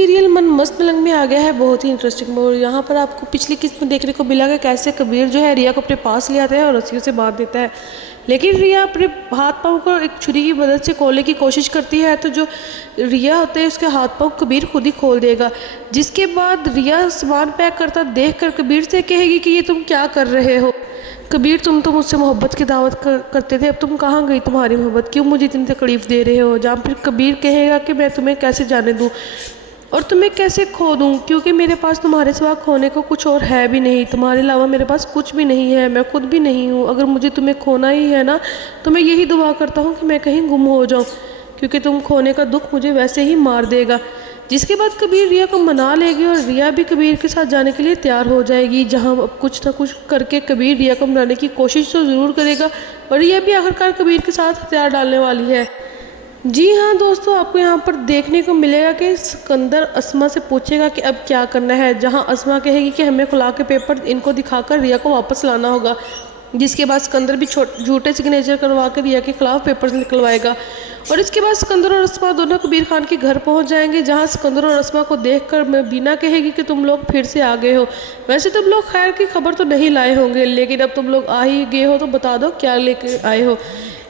Serial मन मस्त मलंग में आ गया है बहुत ही इंटरेस्टिंग मोड़। यहाँ पर आपको पिछली किस्त में देखने को मिला कि कैसे कबीर जो है रिया को अपने पास ले आता है और रस्सियों से बांध देता है, लेकिन रिया अपने हाथ पाँव को एक छुरी की मदद से खोलने की कोशिश करती है तो जो रिया होता है उसके हाथ पाँव कबीर खुद ही खोल देगा। जिसके बाद रिया सामान पैक करता देख कर कबीर से कहेगी कि ये तुम क्या कर रहे हो कबीर, तुम तो मुझसे मोहब्बत की दावत करते थे, अब तुम कहाँ गई तुम्हारी मोहब्बत, क्यों मुझे इतनी तकलीफ़ दे रहे हो। जहाँ फिर कबीर कहेगा कि मैं तुम्हें कैसे जाने दूँ और तुम्हें कैसे खो दूँ, क्योंकि मेरे पास तुम्हारे सिवा खोने को कुछ और है भी नहीं, तुम्हारे अलावा मेरे पास कुछ भी नहीं है, मैं खुद भी नहीं हूँ। अगर मुझे तुम्हें खोना ही है ना तो मैं यही दुआ करता हूँ कि मैं कहीं गुम हो जाऊँ, क्योंकि तुम खोने का दुख मुझे वैसे ही मार देगा। जिसके बाद कबीर रिया को मना लेगी और रिया भी कबीर के साथ जाने के लिए तैयार हो जाएगी, जहाँ अब कुछ ना कुछ करके कबीर रिया को मनाने की कोशिश तो ज़रूर करेगा और रिया भी आखिरकार कबीर के साथ हथियार डालने वाली है। जी हाँ दोस्तों, आपको यहाँ पर देखने को मिलेगा कि सिकंदर अस्मा से पूछेगा कि अब क्या करना है, जहाँ अस्मा कहेगी कि हमें खुला के पेपर इनको दिखाकर रिया को वापस लाना होगा। जिसके बाद सिकंदर भी झूठे सिग्नेचर करवा कर रिया के खिलाफ पेपर्स निकलवाएगा और इसके बाद सिकंदर और अस्मा दोनों कबीर खान के घर पहुंच जाएंगे, जहां सिकंदर और अस्मा को देखकर बीना कहेगी कि तुम लोग फिर से आ गए हो। वैसे तुम लोग खैर की खबर तो नहीं लाए होंगे, लेकिन अब तुम लोग आ ही गए हो तो बता दो क्या लेके आए हो।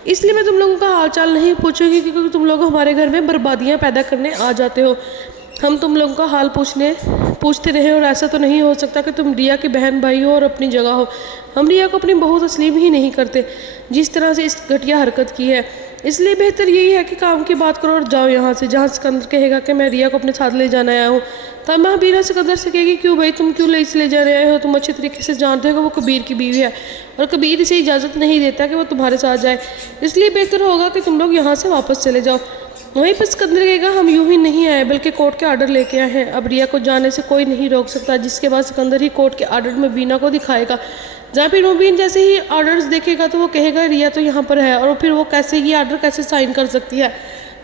इसलिए मैं तुम लोगों का हालचाल नहीं पूछूंगी क्योंकि तुम लोग हमारे घर में बर्बादियां पैदा करने आ जाते हो। हम तुम लोगों का हाल पूछते रहे और ऐसा तो नहीं हो सकता कि तुम रिया के बहन भाई हो और अपनी जगह हो। हम रिया को अपनी बहू तस्लीम ही नहीं करते जिस तरह से इस घटिया हरकत की है। इसलिए बेहतर यही है कि काम की बात करो और जाओ यहाँ से। जहाँ सिकंदर कहेगा कि मैं रिया को अपने साथ ले जाना आया हूँ, तब मैं बीना सिकंदर से कहेगी क्यों भाई तुम क्यों ले जाने आए हो, तुम अच्छे तरीके से जानते हो कि वो कबीर की बीवी है और कबीर इसे इजाज़त नहीं देता कि वो तुम्हारे साथ जाए, इसलिए बेहतर होगा कि तुम लोग यहाँ से वापस चले जाओ। वहीं पर सिकंदर कहेगा हम यूं ही नहीं आए बल्कि कोर्ट के आर्डर लेके आए हैं, अब रिया को जाने से कोई नहीं रोक सकता। जिसके बाद सिकंदर ही कोर्ट के आर्डर में बीना को दिखाएगा, जहाँ फिर मुबीन जैसे ही आर्डर्स देखेगा तो वो कहेगा रिया तो यहाँ पर है और फिर वो कैसे ये आर्डर कैसे साइन कर सकती है।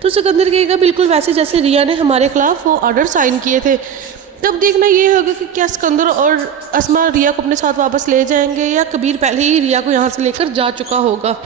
तो सिकंदर कहेगा बिल्कुल वैसे जैसे रिया ने हमारे खिलाफ वो आर्डर साइन किए थे। तब देखना ये होगा कि क्या सिकंदर और अस्मा रिया को अपने साथ वापस ले जाएंगे या कबीर पहले ही रिया को यहाँ से लेकर जा चुका होगा।